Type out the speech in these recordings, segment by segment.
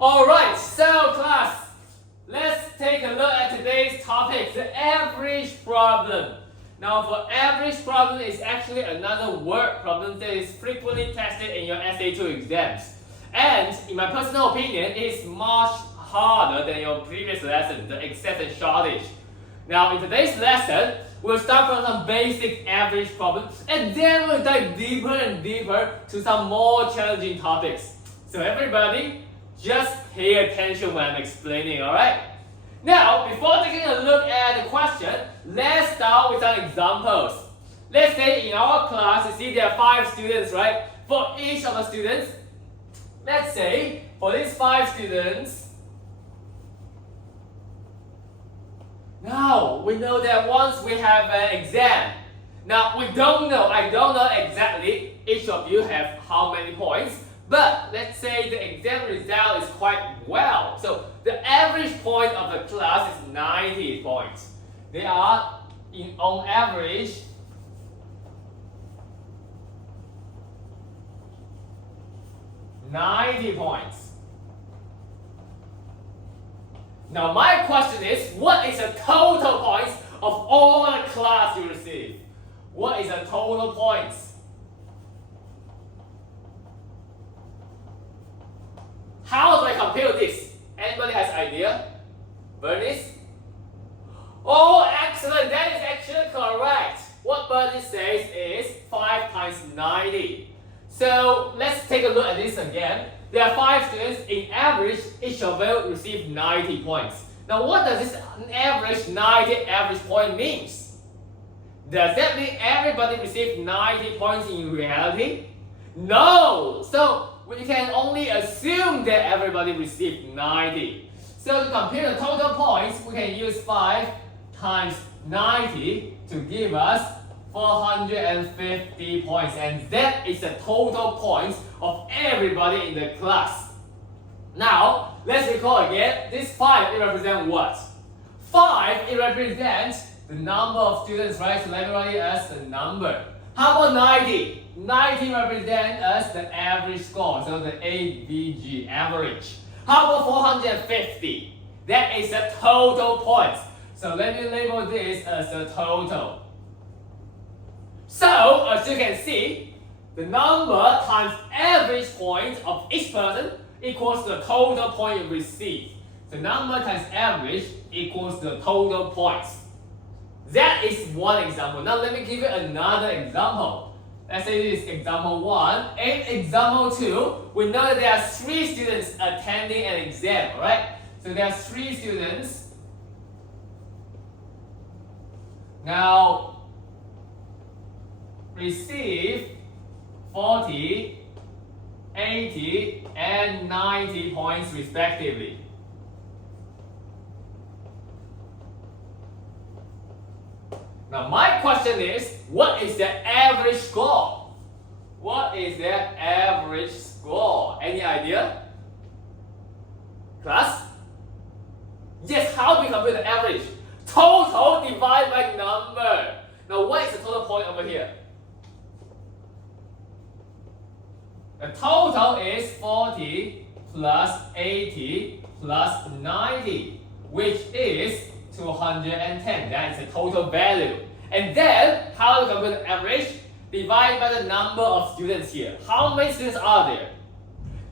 Alright, so class, let's take a look at today's topic, the average problem. Now for average problem is actually another word problem that is frequently tested in your SA2 exams. And in my personal opinion, it is much harder than your previous lesson, the excess and shortage. Now in today's lesson, we'll start from some basic average problems and then we'll dive deeper and deeper to some more challenging topics. So everybody, just pay attention when I'm explaining, alright? Now, before taking a look at the question, let's start with some examples. Let's say in our class, you see there are 5 students, right? For each of the students, let's say for these 5 students, now we know that once we have an exam, now I don't know exactly each of you have how many points, but let's say the exam result is quite well. So the average point of the class is 90 points. They are on average 90 points. Now my question is, what is the total points of all the class you receive? What is the total points? How do I compute this? Anybody has idea? Bernice? Oh, excellent. That is actually correct. What Bernice says is 5 times 90. So let's take a look at this again. There are 5 students. In average, each of them receive 90 points. Now what does this average 90 average point means? Does that mean everybody received 90 points in reality? No! So we can only assume that everybody received 90. So to compute the total points, we can use 5 times 90 to give us 450 points. And that is the total points of everybody in the class. Now, let's recall again, this 5, it represents what? 5, it represents the number of students, right? So let me write it as the number. How about 90? 90 represents as the average score, so the AVG, average. How about 450? That is the total points. So let me label this as the total. So, as you can see, the number times average point of each person equals the total point you receive. The number times average equals the total points. That is one example. Now let me give you another example. Let's say this is example 1. In example 2, we know that there are 3 students attending an exam, right? So there are 3 students. Now, receive 40, 80, and 90 points respectively. Now my question is, what is the average score? What is the average score? Any idea? Class? Yes, how do we compute the average? Total divided by number. Now what is the total point over here? The total is 40 plus 80 plus 90, which is 210. That is the total value. And then, how to compute the average? Divide by the number of students here. How many students are there?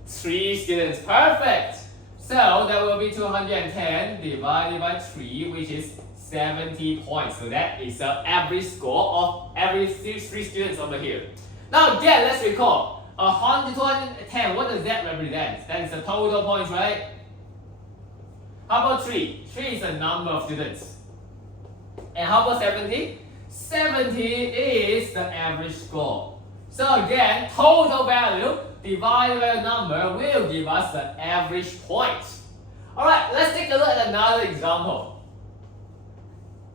3 students. Perfect. So that will be 210 divided by 3, which is 70 points. So that is the average score of every 3 students over here. Now again, let's recall. 210, what does that represent? That is the total points, right? How about 3? 3 is the number of students. And how about 70? 70 is the average score. So again, total value divided by the number will give us the average points. Alright, let's take a look at another example.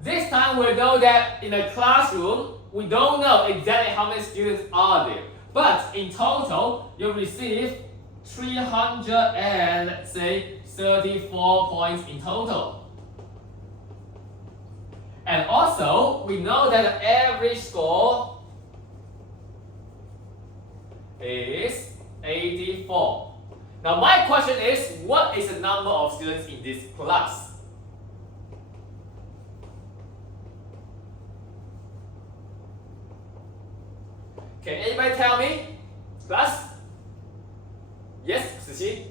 This time we know that in a classroom, we don't know exactly how many students are there. But in total, you receive 300 and let's say 34 points in total. And also, we know that the average score is 84. Now my question is, what is the number of students in this class? Can anybody tell me? Class? Yes, Ziqi?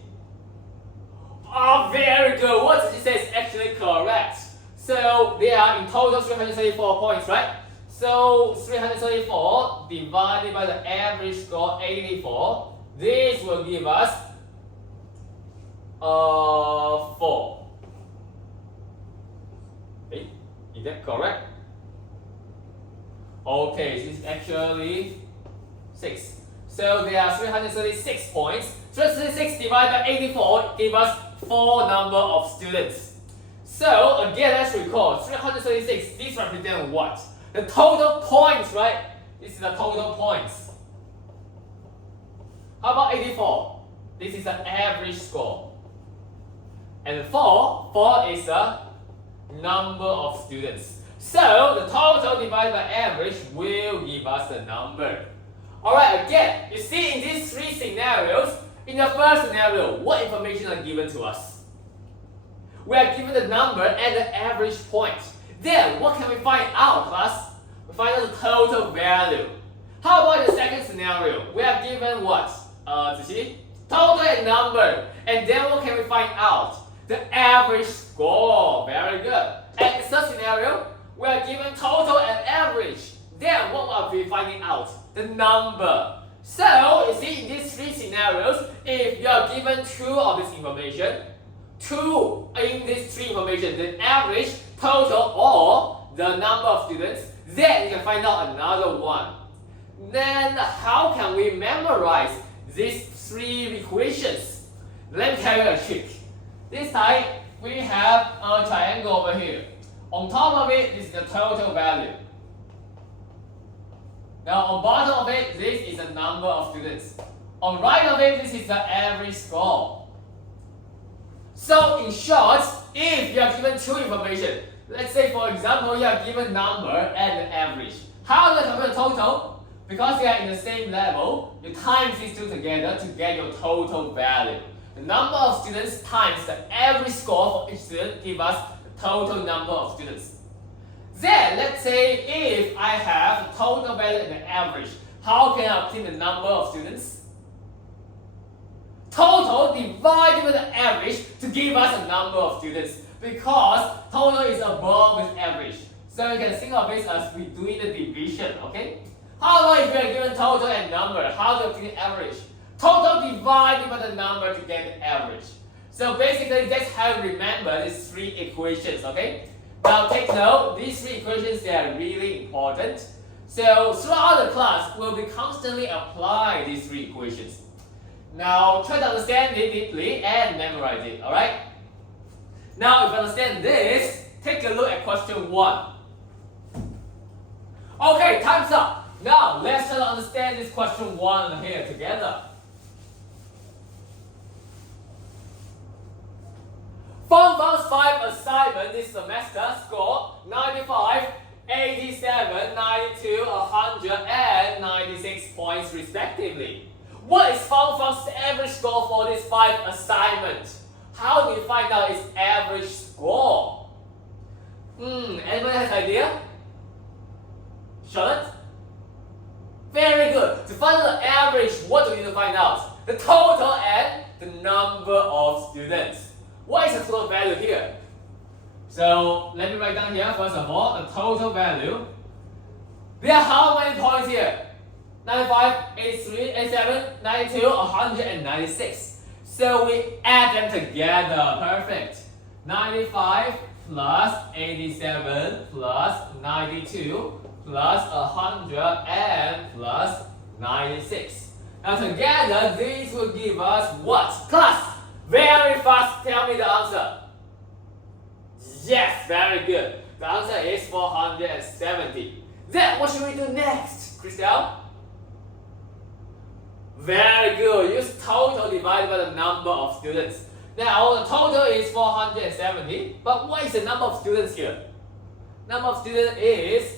Oh, very good. What Ziqi says is actually correct. So there are in total 334 points, right? So 334 divided by the average score 84. This will give us 4. Hey, is that correct? Okay, this is actually 6. So there are 336 points. 336 divided by 84 give us 4 number of students. So again, let's recall 336. This represents what? The total points, right? This is the total points. How about 84? This is the average score. And 4 is the number of students. So the total divided by average will give us the number. Alright, again, you see in these 3 scenarios, in the first scenario, what information are given to us? We are given the number and the average point. Then, what can we find out, class? We find out the total value. How about the second scenario? We are given what? Ziqi? Total and number. And then what can we find out? The average score. Very good. And the third scenario, we are given total and average. Then what are we finding out? The number. So, you see in these 3 scenarios, if you are given 2 of this information, 2 in these 3 information, the average, total, or the number of students, then you can find out another one. Then how can we memorize these 3 equations? Let me tell you a trick. This time, we have a triangle over here. On top of it is the total value. Now on bottom of it, this is the number of students. On right of it, this is the average score. So in short, if you are given 2 information, let's say for example, you are given number and the average. How do you compare the total? Because they are in the same level, you times these 2 together to get your total value. The number of students times the average score for each student give us the total number of students. Then, let's say if I have the total value and the average, how can I obtain the number of students? Total divided by the average to give us a number of students, because total is above this average. So you can think of this as we doing the division, okay? How about if we are given total and number, how to obtain the average? Total divided by the number to get the average. So basically, that's how you remember these 3 equations, okay? Now take note, these 3 equations, they are really important. So throughout the class, we'll be constantly applying these 3 equations. Now try to understand it deeply and memorize it, alright? Now if you understand this, take a look at question 1. Okay, time's up. Now let's try to understand this question 1 here together. Fang's 5 assignment this semester scored 95, 87, 92, 196 points respectively. What is Fang's average score for this 5 assignments? How do we find out its average score? Anybody has an idea? Charlotte? Very good. To find out the average, what do we need to find out? The total and the number of students. What is the total value here? So let me write down here first of all the total value. There are how many points here? 95, 83, 87, 92, 196. So we add them together. Perfect. 95 plus 87 plus 92 plus 100 and plus 96. Now together these will give us what? Class! Very fast, tell me the answer. Yes, very good. The answer is 470. Then what should we do next, Christelle? Very good. Use total divided by the number of students. Now the total is 470. But what is the number of students here? Number of students is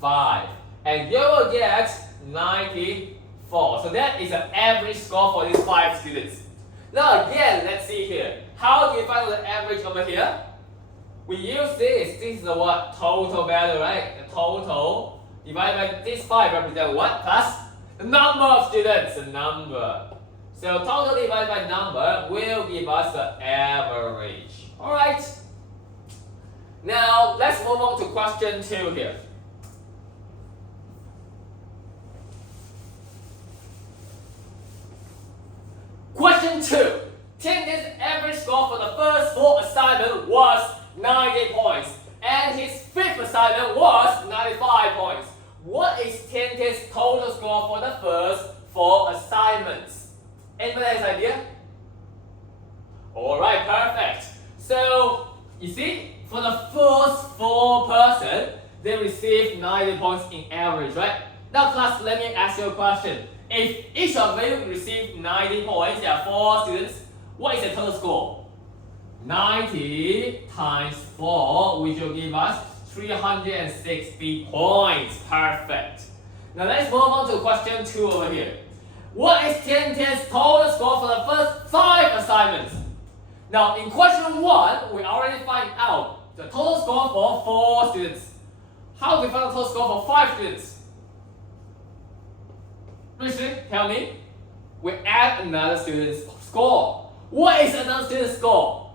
5. And you will get 95. 4. So that is an average score for these 5 students. Now again, let's see here. How do you find the average over here? We use this. This is the what? Total value, right? The total divided by this 5 represent what? Plus the number of students, the number. So total divided by number will give us the average. Alright. Now let's move on to question 2 here. Question 2. Tintin's average score for the first 4 assignments was 90 points, and his 5th assignment was 95 points. What is Tintin's total score for the first 4 assignments? Anybody has an idea? Alright, perfect. So, you see, for the first 4 person, they received 90 points in average, right? Now class, let me ask you a question. If each of you received 90 points, there are 4 students, what is the total score? 90 times 4, which will give us 360 points. Perfect. Now let's move on to question 2 over here. What is Tintin's total score for the first 5 assignments? Now in question 1, we already find out the total score for 4 students. How do we find the total score for 5 students? Richard, tell me. We add another student's score. What is another student's score?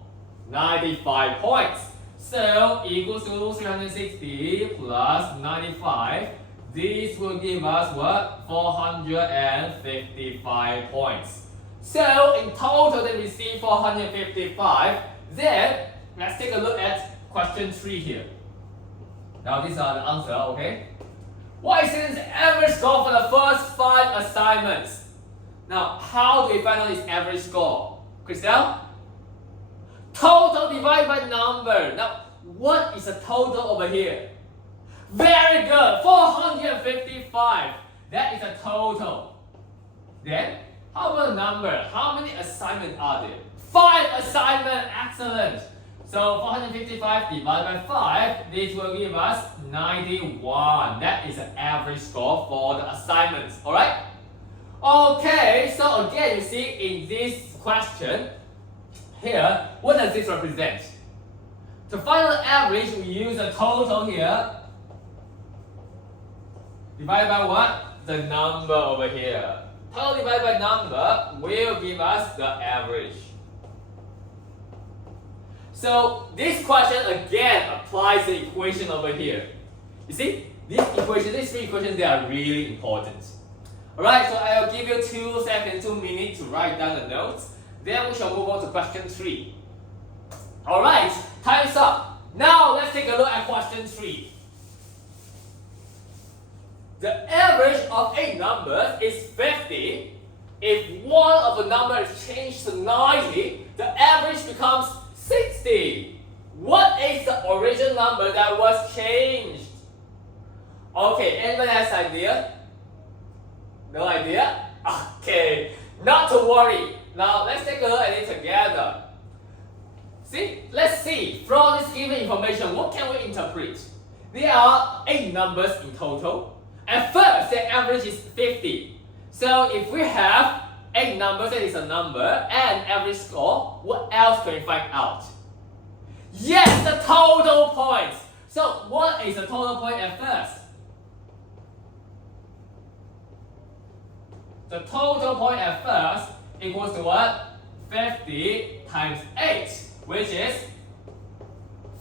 95 points. So equals to 360 plus 95. This will give us what? 455 points. So in total they receive 455. Then let's take a look at question 3 here. Now these are the answer, okay? What is his average score for the first 5 assignments? Now how do we find out his average score? Christelle? Total divided by number. Now what is the total over here? Very good, 455. That is a total. Then, how about the number? How many assignments are there? 5 assignments, excellent. So 455 divided by 5, this will give us 91. That is the average score for the assignments, alright? Okay, so again, you see in this question, here, what does this represent? To find the average, we use the total here. Divided by what? The number over here. Total divided by number will give us the average. So this question again applies the equation over here. You see, these 3 equations, they are really important. Alright, so I will give you 2 seconds, 2 minutes to write down the notes. Then we shall move on to question 3. Alright, time's up. Now let's take a look at question 3. The average of a number is 50. If one of the numbers is changed to 90, the average becomes 60. What is the original number that was changed? Okay, anybody has an idea? No idea? Okay, not to worry. Now let's take a look at it together. See, let's see, from this given information, what can we interpret? There are 8 numbers in total. At first, the average is 50. So if we have 8 numbers, that is a number, and average score, what else can we find out? Yes, the total points. So what is the total point at first? The total point at first equals to what? 50 times 8, which is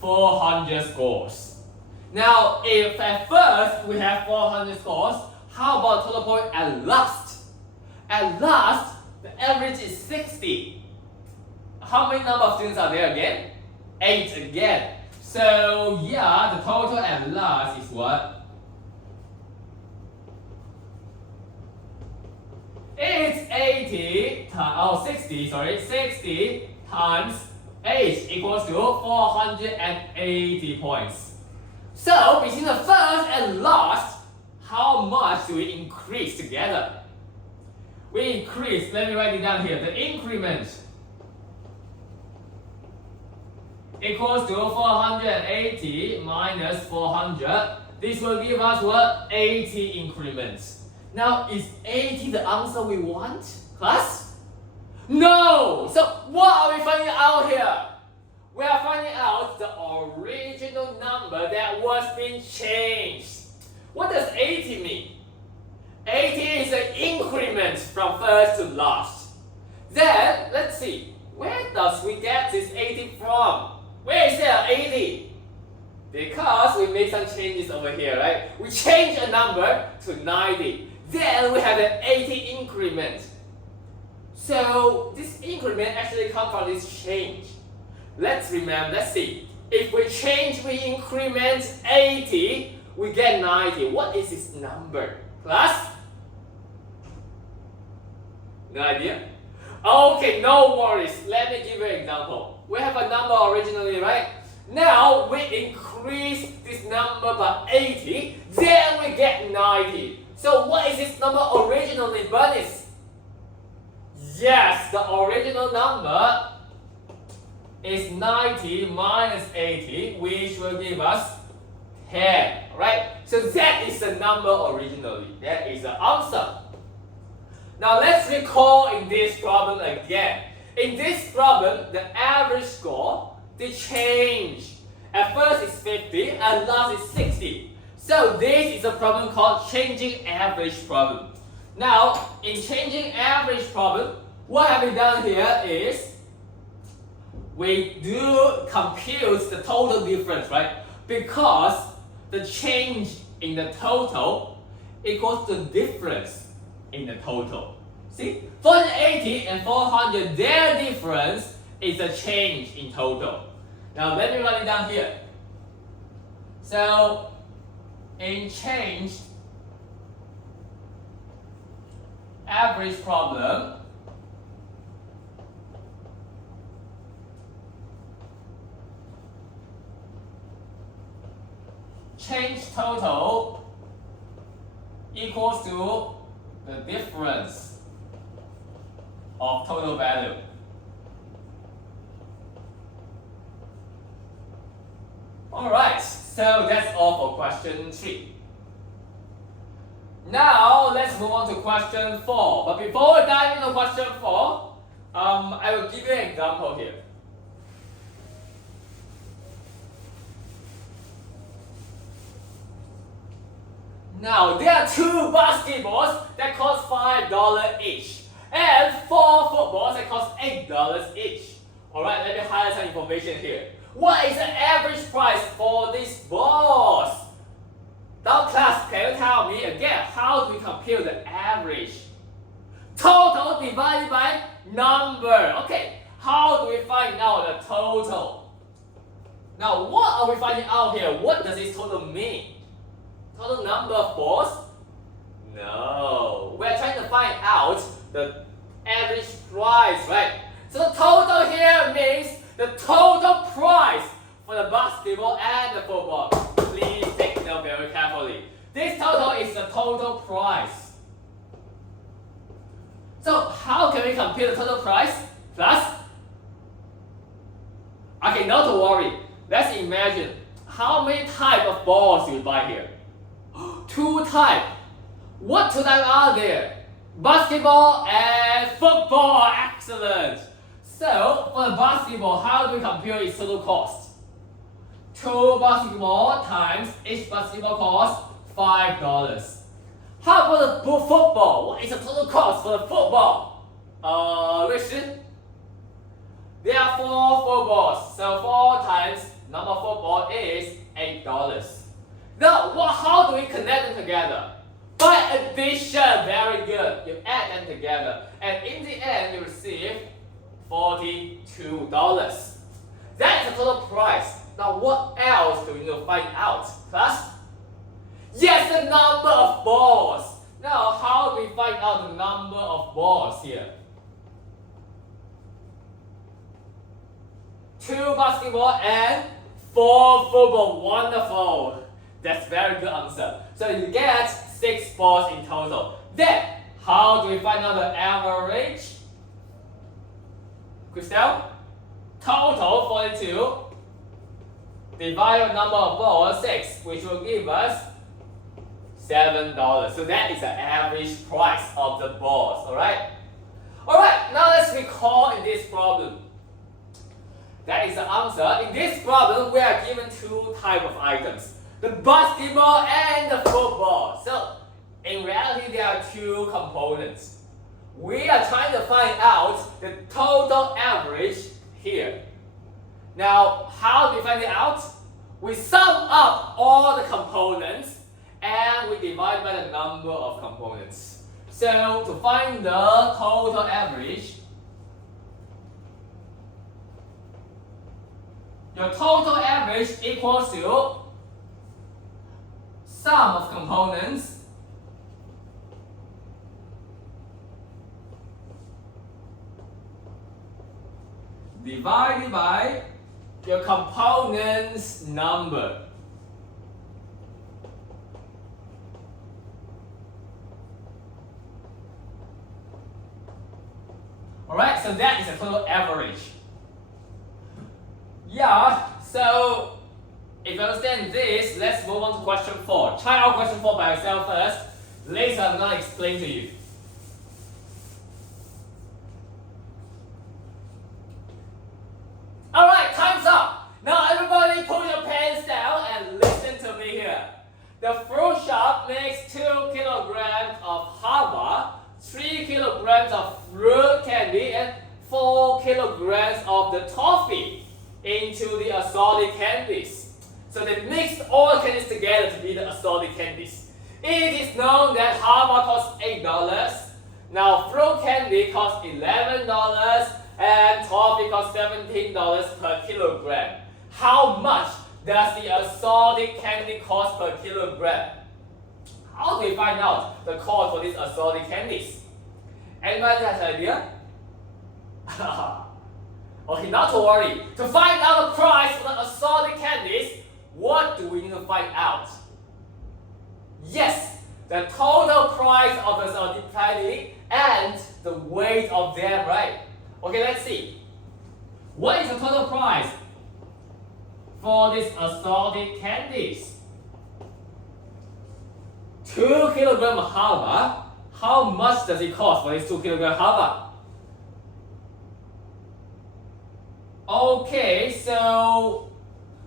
400 scores. Now, if at first we have 400 scores, how about total point at last? At last, the average is 60. How many number of students are there again? 8 again. So yeah, the total at last is what? It's 60 times 8 equals to 480 points. So between the first and last, how much do we increase together? We increase, let me write it down here, the increment equals to 480 minus 400. This will give us what? 80 increments. Now, is 80 the answer we want, class? No! So, what are we finding out here? We are finding out the original number that was being changed. What does 80 mean? 80 is an increment from first to last. Then, let's see, where does we get this 80 from? Where is there 80? Because we made some changes over here, right? We changed a number to 90. Then we have an 80 increment. So this increment actually comes from this change. Let's see. If we change, we increment 80, we get 90. What is this number? Class? No idea? Okay, no worries. Let me give you an example. We have a number originally, right? Now we increase this number by 80, then we get 90. So what is this number originally, Bernice? Yes, the original number is 90 minus 80, which will give us 10, right? So that is the number originally. That is the answer. Now let's recall in this problem again. In this problem, the average score, the change. At first it's 50 and last is 60. So this is a problem called changing average problem. Now, in changing average problem, what have we done here is we do compute the total difference, right? Because the change in the total equals the difference in the total. See, 480 and 400, their difference is a change in total. Now let me write it down here. So, in changed average problem, change total equals to the difference of total value. Alright, so that's all for question 3. Now let's move on to question 4. But before we dive into question 4, I will give you an example here. Now there are 2 basketballs that cost $5 each, and 4 footballs that cost $8 each. Alright, let me highlight some information here. What is the average price for these balls? Now class, can you tell me again, how do we compute the average? Total divided by number. Okay, how do we find out the total? Now what are we finding out here? What does this total mean? Total number of balls? No, we're trying to find out the average price, right? So the total here means the total price for the basketball and the football. Please take note very carefully. This total is the total price. So how can we compute the total price? Plus? Okay, not to worry. Let's imagine how many types of balls you buy here. 2 types. What 2 types are there? Basketball and football. Excellent. So for the basketball, how do we compute its total cost? 2 basketball times each basketball costs $5. How about the football? What is the total cost for the football? Richard? There are 4 footballs, so 4 times number of football is $8. Now, how do we connect them together? By addition, very good. You add them together, and in the end, you receive $42. That's the total price. Now, what else do we need to find out, class? Yes, the number of balls. Now, how do we find out the number of balls here? 2 basketball and 4 football. Wonderful. That's very good answer. So you get 6 balls in total. Then, how do we find out the average? Christelle? Total 42 divided by number of balls 6, which will give us $7. So that is the average price of the balls, alright? Alright, now let's recall in this problem. That is the answer. In this problem, we are given two types of items. The basketball and the football. So, in reality, there are two components. We are trying to find out the total average here. Now, how do we find it out? We sum up all the components and we divide by the number of components. So, to find the total average, your total average equals to sum of components divided by your components number. Alright, so that is the total average. Yeah, so if you understand this, let's move on to question 4. Try out question 4 by yourself first. Later I'm going to explain to you. Alright, time's up. Now everybody put your pens down and listen to me here. The fruit shop makes 2 kilograms of hava, 3 kilograms of fruit candy, and 4 kilograms of the toffee into the assorted candies. So they mixed all the candies together to be the assorted candies. It is known that hava costs $8. Now fruit candy costs $11 and toffee costs $17 per kilogram. How much does the assorted candy cost per kilogram? How do we find out the cost for these assorted candies? Anybody has an idea? Okay, not to worry. To find out the price for the assorted candies, what do we need to find out? Yes, the total price of the assorted candy and the weight of them, right? Okay, let's see. What is the total price for these assorted candies? 2 kilograms of hava. How much does it cost for this 2 kilogram hava? Okay, so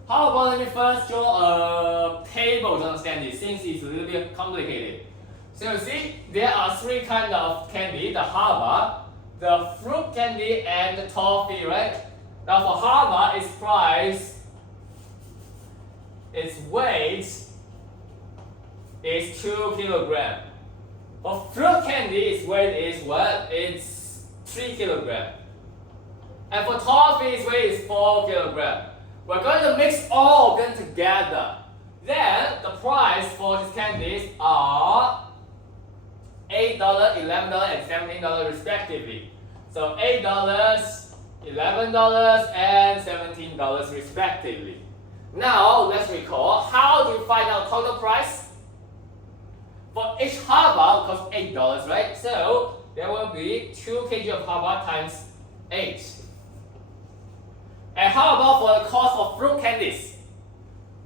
how about let me first draw a table to understand this, since it's a little bit complicated. So you see, there are 3 kinds of candy: the hava, the fruit candy, and the toffee, right? Now for hava, its price, its weight is 2 kilograms. For fruit candy, its weight is what? It's 3 kilograms. And for toffee, its weight is 4 kilograms. We're going to mix all of them together. Then the price for these candies are $8, $11, and $17 respectively. So $8, $11, and $17 respectively. Now let's recall, how do we find out total price? For each hava, it costs $8, right? So there will be 2 kg of hava times 8. And how about for the cost of fruit candies?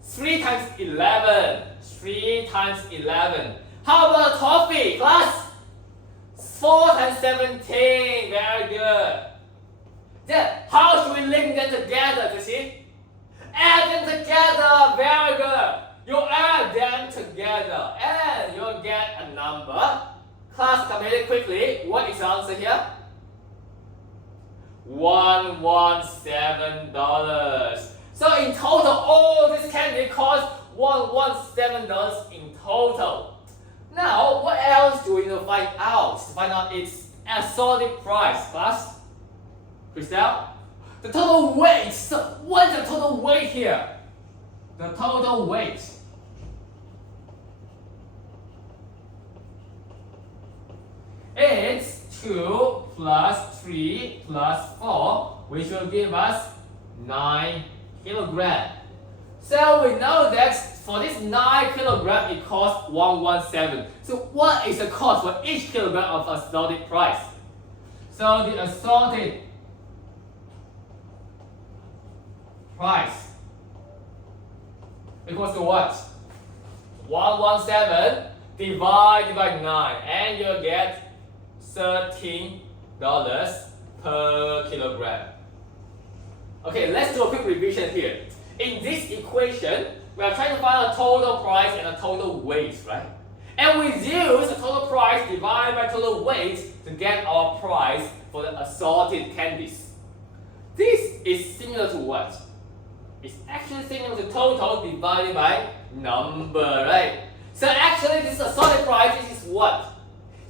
3 times 11. 3 times 11. How about the toffee, class? 4 times 17. Very good. Then, how should we link them together, you see? Add them together. Very good. You add them together and you'll get a number. Class, calculate it quickly. What is the answer here? $117. So in total, all this candy costs $117 in total. Now, what else do we need to find out? To find out its assorted price, class? Christelle? The total weight. So what is the total weight here? The total weight. It's 2 plus 3 plus 4, which will give us 9 kilograms. So we know that for this 9 kilograms, it costs 117. So what is the cost for each kilogram of assorted price? So the assorted price equals to what? 117 divided by 9, and you'll get $13 per kilogram. Okay, let's do a quick revision here. In this equation, we are trying to find a total price and a total weight, right? And we use the total price divided by total weight to get our price for the assorted candies. This is similar to what? It's actually similar to total divided by number, right? So actually this assorted price is what?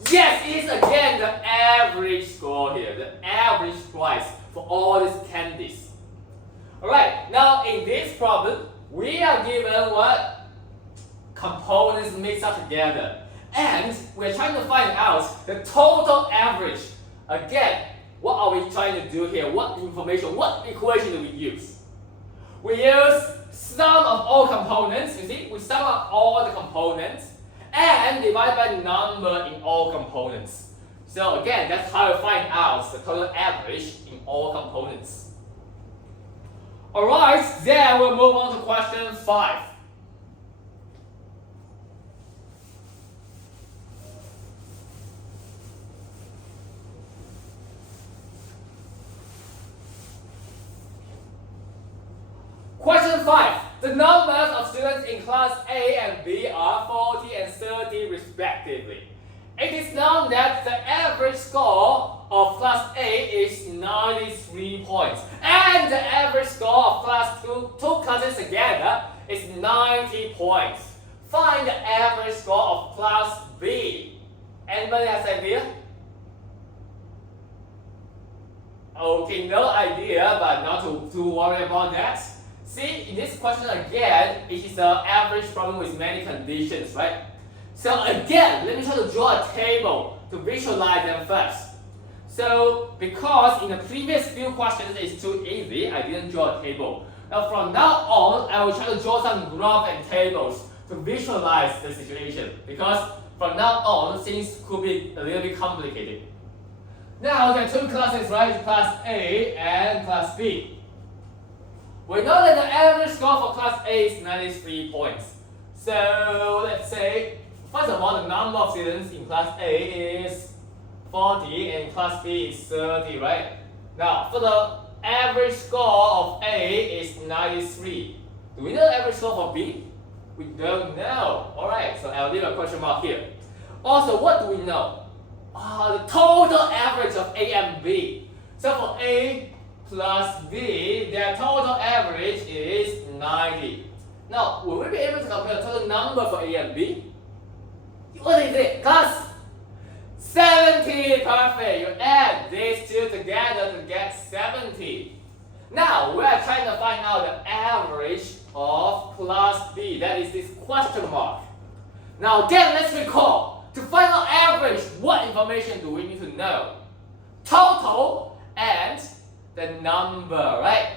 Yes, it is again the average score here, the average price for all these candies. Alright, now in this problem, we are given what? Components mixed up together. And we're trying to find out the total average. Again, what are we trying to do here? What information, what equation do we use? We use sum of all components, you see? We sum up all the components and divide by number in all components. So again, that's how we find out the total average in all components. Alright, then we'll move on to question 5. Question 5. The numbers of students in class A and B are 40 and 30 respectively. It is known that the average score of class A is 93 points. And the average score of class 2 classes together is 90 points. Find the average score of class B. Anybody has an idea? Okay, no idea, but not to worry about that. See, in this question again, it is an average problem with many conditions, right? So again, let me try to draw a table to visualize them first. So, because in the previous few questions it's too easy, I didn't draw a table. Now from now on, I will try to draw some graph and tables to visualize the situation. Because from now on, things could be a little bit complicated. Now there are two classes, right? Class A and Class B. We know that the average score for Class A is 93 points. So let's say, first of all, the number of students in Class A is 40 and Class B is 30, right? Now, for the average score of A is 93. Do we know the average score for B? We don't know. Alright, so I'll leave a question mark here. Also, what do we know? The total average of A and B. So for A plus B, their total average is 90. Now, will we be able to compare the total number for A and B? What is it? Class 70, perfect. You add these two together to get 70. Now, we are trying to find out the average of Class B. That is this question mark. Now, again, let's recall. To find out average, what information do we need to know? Total and the number, right?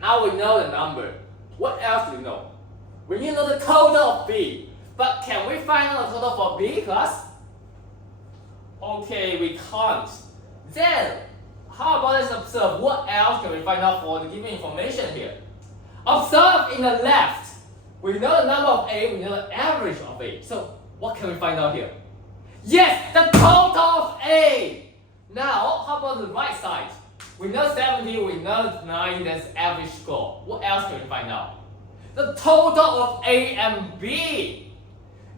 Now we know the number. What else do we know? We need to know the total of B. But can we find out the total for B, class? Okay, we can't. Then, how about let's observe what else can we find out for the given information here? Observe in the left. We know the number of A, we know the average of A. So, what can we find out here? Yes, the total of A. Now, how about the right side? We know 70, we know 90, that's average score. What else can we find out? The total of A and B.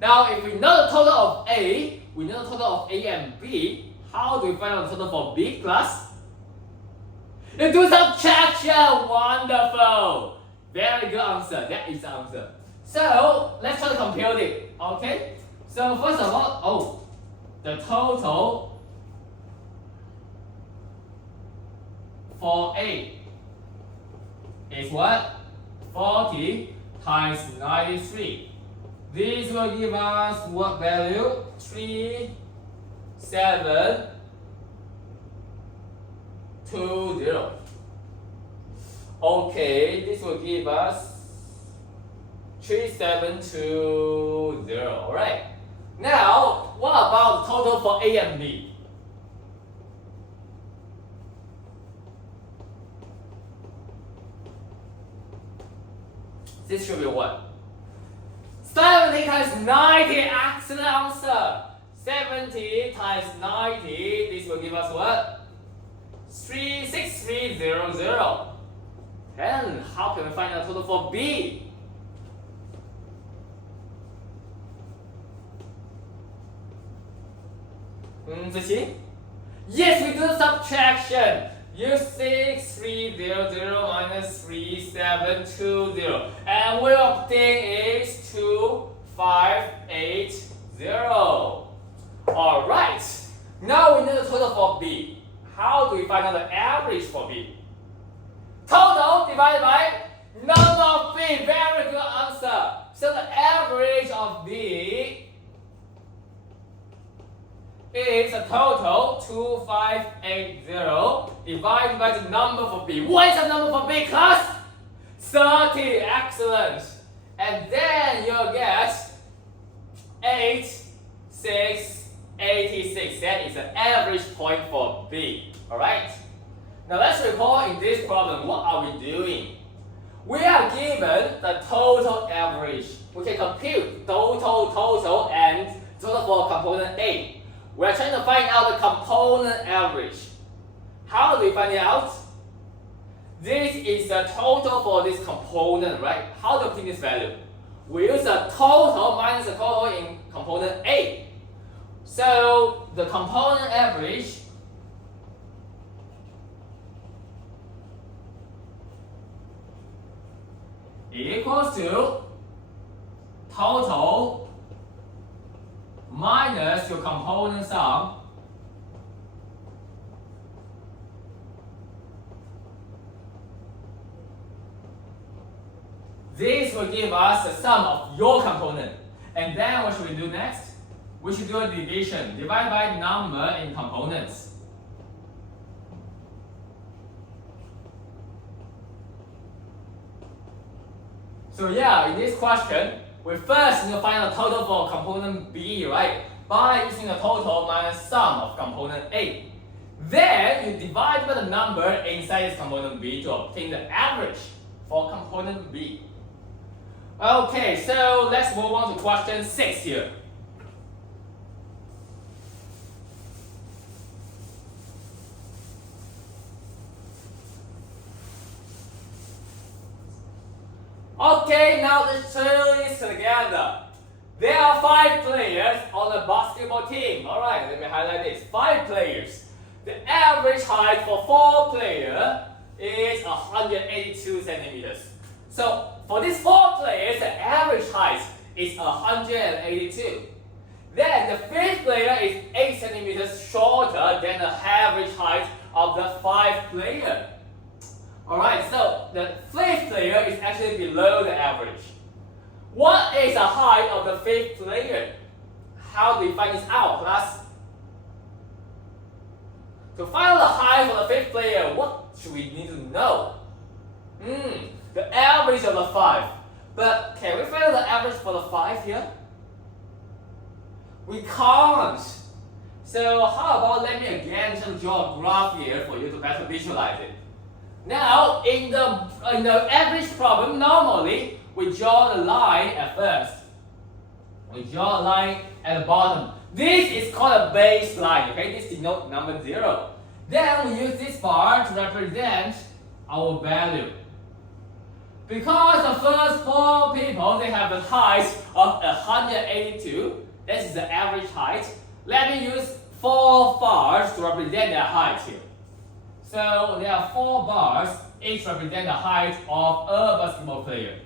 Now, if we know the total of A, we know the total of A and B, how do we find out the total for B, class? You do subtraction! Wonderful! Very good answer. That is the answer. So, let's try to compute it. Okay? So, first of all, the total for A is what? 40 times 93. This will give us what value? 3720. Okay, this will give us 3720. Alright. Now, what about the total for A and B? This should be what? 70 times 90, excellent answer. 70 times 90, this will give us what? 36300. Then how can we find the total for B? Ziqi? Yes, we do subtraction. Use 6300 minus 3720. And we obtain is 2580. Alright. Now we need the total for B. How do we find out the average for B? Total divided by number of B. Very good answer. So the average of B is a total 2580 divided by the number for B. What is the number for B, class? 30. Excellent. And then you'll get 86. That is the average point for B. Alright? Now let's recall in this problem, what are we doing? We are given the total average. We can compute total and total for component A. We are trying to find out the component average. How do we find it out? This is the total for this component, right? How to obtain this value? We use the total minus the total in component A. So the component average equals to total minus your component sum this will give us the sum of your component. And then what should we do next? We should do a division. Divide by number in components. So yeah, in this question, we first need to find the total for component B, right? By using the total minus sum of component A. Then you divide by the number inside this component B to obtain the average for component B. Okay, so let's move on to question 6 here. Okay, now let's do this together. There are 5 players on the basketball team. Alright, let me highlight this. 5 players. The average height for 4 players is 182 centimeters. So for these 4 players, the average height is 182. Then the 5th player is 8 centimeters shorter than the average height of the 5 players. Alright, so the 5th player is actually below the average. What is the height of the 5th player? How do we find this out, class? To find out the height of the 5th player, what should we need to know? The average of the 5. But can we find out the average for the 5 here? We can't. So how about let me again just draw a graph here for you to better visualize it. Now, in the average problem, normally we draw the line at first. We draw a line at the bottom. This is called a baseline. Okay, this denotes number 0. Then we use this bar to represent our value. Because the first 4 people they have the height of 182. This is the average height. Let me use 4 bars to represent their height here. So there are 4 bars, each represent the height of a basketball player.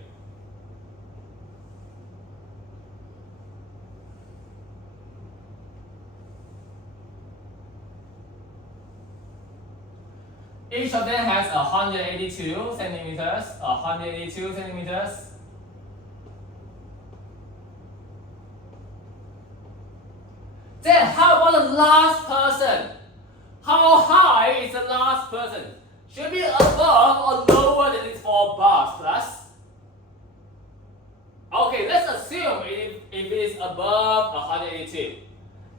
Each of them has 182 centimeters, 182 centimeters. Then how about the last person? How high is the last person? Should be above or lower than these 4 bars, plus? Okay, let's assume if it is above 182.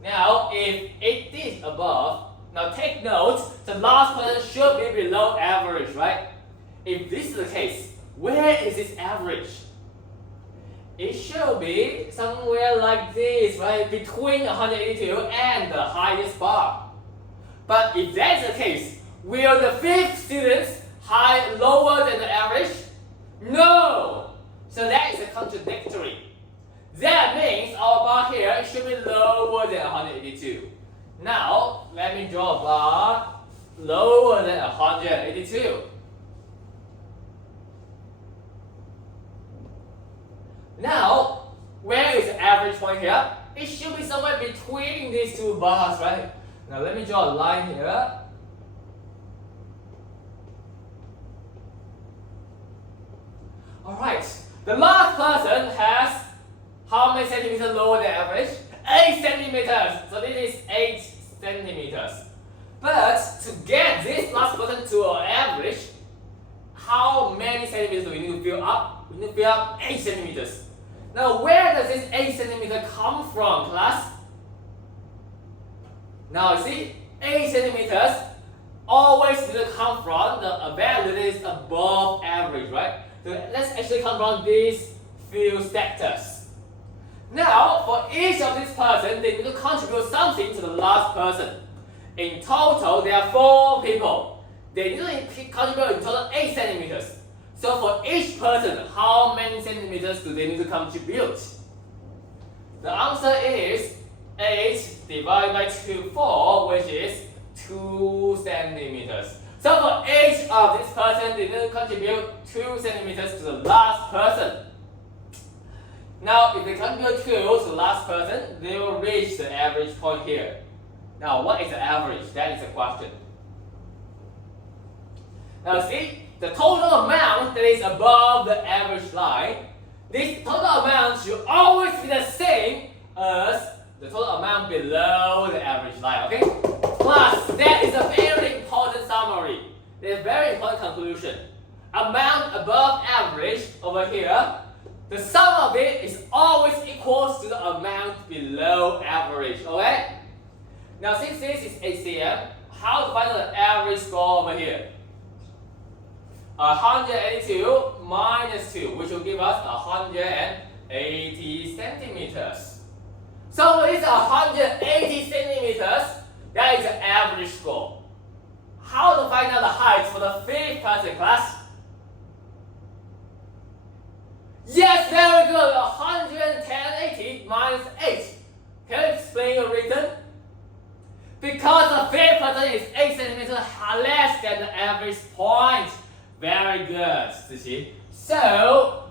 Now, if it is above, now take note, the last person should be below average, right? If this is the case, where is this average? it should be somewhere like this, right? Between 182 and the highest bar. But if that's the case, will the fifth student's height lower than the average? No! So that is a contradictory. That means our bar here should be lower than 182. Now, let me draw a bar lower than 182. Now, where is the average point here? It should be somewhere between these two bars, right? Now let me draw a line here. Alright, the last person has how many centimeters lower than average? 8 centimeters. So this is 8 centimeters. But to get this last person to our average, how many centimeters do we need to fill up? We need to fill up 8 centimeters. Now where does this 8 centimeter come from, class? Now you see, 8 centimeters always need to come from the value that is above average, right? So let's actually come from these few sectors. Now, for each of these persons, they need to contribute something to the last person. In total, there are 4 people. They need to contribute in total 8 centimeters. So for each person, how many centimeters do they need to contribute? The answer is 8 divided by 4, which is 2 centimeters. So for each of this person, they need to contribute 2 centimeters to the last person. Now, if they contribute 2 to the last person, they will reach the average point here. Now, what is the average? That is the question. Now, see, the total amount that is above the average line, this total amount should always be the same as the total amount below the average line, okay? Plus, that is a very important summary. That is a very important conclusion. Amount above average over here, the sum of it is always equal to the amount below average, okay? Now, since this is HCM, how to find the average score over here? 182 minus 2, which will give us 180 centimeters. So it's 180 centimeters. That is the average score. How to find out the height for the fifth person, class? Yes, very good. 180 minus 8. Can you explain your reason? Because the fifth person is 8 centimeters less than the average point. Very good, Ziqi. So,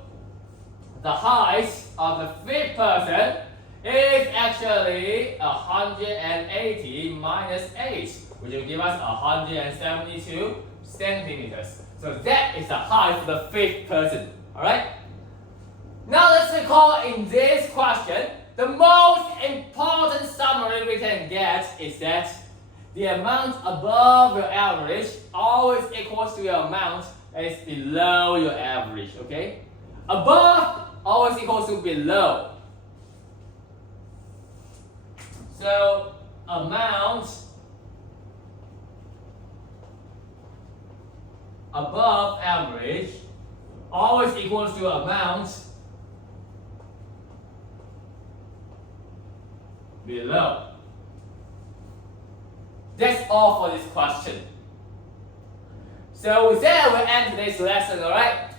the height of the fifth person is actually 180 minus 8, which will give us 172 centimeters. So that is the height of the fifth person. Alright? Now let's recall in this question, the most important summary we can get is that the amount above your average always equals to your amount that is below your average, okay? Above always equals to below. So, amount above average always equals to amount below. That's all for this question. So with that, we'll end today's lesson, alright?